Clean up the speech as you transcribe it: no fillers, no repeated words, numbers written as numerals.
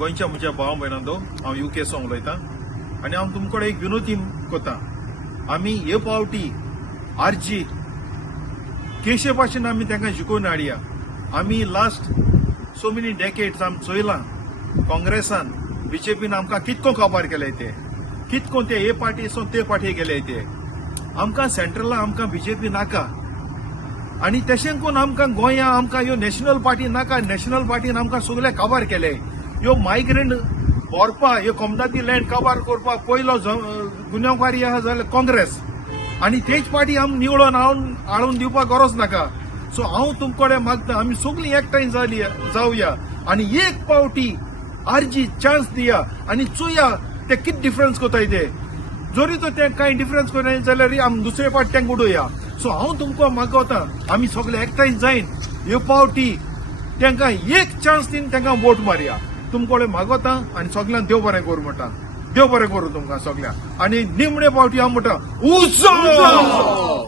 गोंयच्या म्हज्या भाव भयणांदो हांव UK सावन उलयतां आनी हांव तुमचे कडेन एक विनोदी कोत्तां. आमी हे पावटी आरजी केशे भाशेन आमी तांकां जिखोवन हाडया. आमी लास्ट सो मेनी डेकेड्स आमी चोयलां काँग्रेसान BJPन आमकां कितको काबार केले ते, कितको ते हे पार्टीसून ते पार्टी गेले ते. आमकां सेंट्रला आमकां BJP नाका आनी तशें करून आमकां गोंया आमकां ह्यो नॅशनल पार्टी नाका. नॅशनल पार्टीन आमकां सगळे काबार केले. ह्यो मायग्रंट व्हरपा ह्यो कोमदाती लँड काबार करपाक पयलो गुन्यांवकारी आहा जाल्यार काँग्रेस आनी तेच पार्टी आमी निवडून हाडून दिवपाक गरज नाका. सो हांव तुमचे कडेन मागता आमी सगळीं एकठांय जावया आनी एक पावटी आरजी चान्स दिया आनी चोया ते कितें डिफरन्स कोताय ते. जरी तो ते कांय डिफरन्स कोनाय जाल्यार आमी दुसरे पार्टी तांकां उडोवया. सो हांव तुमकां मागता आमी सगळे एकठांय जायन ह्यो पावटी तांकां एक चान्स दिन तांकां वोट मारया. तुमचे कडेन मागता आनी सगळ्यांक देव बरें करूं म्हणटा. देव बरें करूं तुमकां सगळ्यांक. आनी निमणे पावटी हांव म्हणटा उजो.